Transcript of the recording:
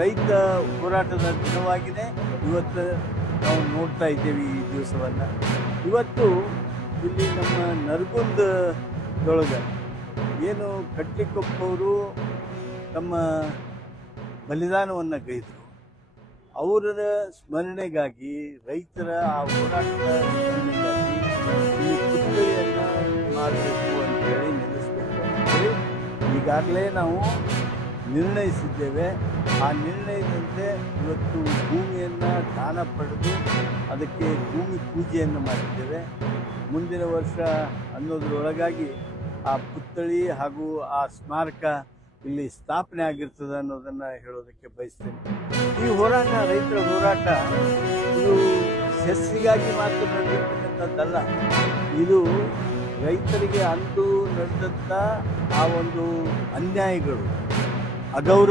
ರೈತ ಹೋರಾಟದ ದಿನವಾಗಿದೆ ಇವತ್ತು ನಾವು ನೋಡ್ತಾ ಇದ್ದೇವೆ ಈ ದಿವಸವನ್ನು. ಇವತ್ತು ಇಲ್ಲಿ ನಮ್ಮ ನರಗುಂದದೊಳಗೆ ಏನು ಕಟ್ಲಿಕೊಪ್ಪವರು ತಮ್ಮ ಬಲಿದಾನವನ್ನು ಗೈದರು, ಅವರ ಸ್ಮರಣೆಗಾಗಿ ರೈತರ ಆ ಹೋರಾಟದ ಸ್ಮರಣೆಗಾಗಿ ಈ ಪುತ್ಥಳಿಯನ್ನು ಮಾಡಬೇಕು ಅಂತೇಳಿ ನಿಲ್ಲಿಸಬೇಕು ಅಂತೇಳಿ ಈಗಾಗಲೇ ನಾವು ನಿರ್ಣಯಿಸಿದ್ದೇವೆ. ಆ ನಿರ್ಣಯದಂತೆ ಇವತ್ತು ಭೂಮಿಯನ್ನು ದಾನ ಪಡೆದು ಅದಕ್ಕೆ ಭೂಮಿ ಪೂಜೆಯನ್ನು ಮಾಡಿದ್ದೇವೆ. ಮುಂದಿನ ವರ್ಷ ಅನ್ನೋದ್ರೊಳಗಾಗಿ ಆ ಪುತ್ಥಳಿ ಹಾಗೂ ಆ ಸ್ಮಾರಕ ಇಲ್ಲಿ ಸ್ಥಾಪನೆ ಆಗಿರ್ತದೆ ಅನ್ನೋದನ್ನು ಹೇಳೋದಕ್ಕೆ ಬಯಸ್ತೇನೆ. ಈ ಹೋರಾಟ, ರೈತರ ಹೋರಾಟ, ಇದು ಸೆಸ್ಸಿಗಾಗಿ ಮಾತ್ರ ನಡೆದಿರ್ತಕ್ಕಂಥದ್ದಲ್ಲ. ಇದು ರೈತರಿಗೆ ಅಂದು ನಡೆದಂಥ ಆ ಒಂದು ಅನ್ಯಾಯಗಳು, ಅಗೌರವ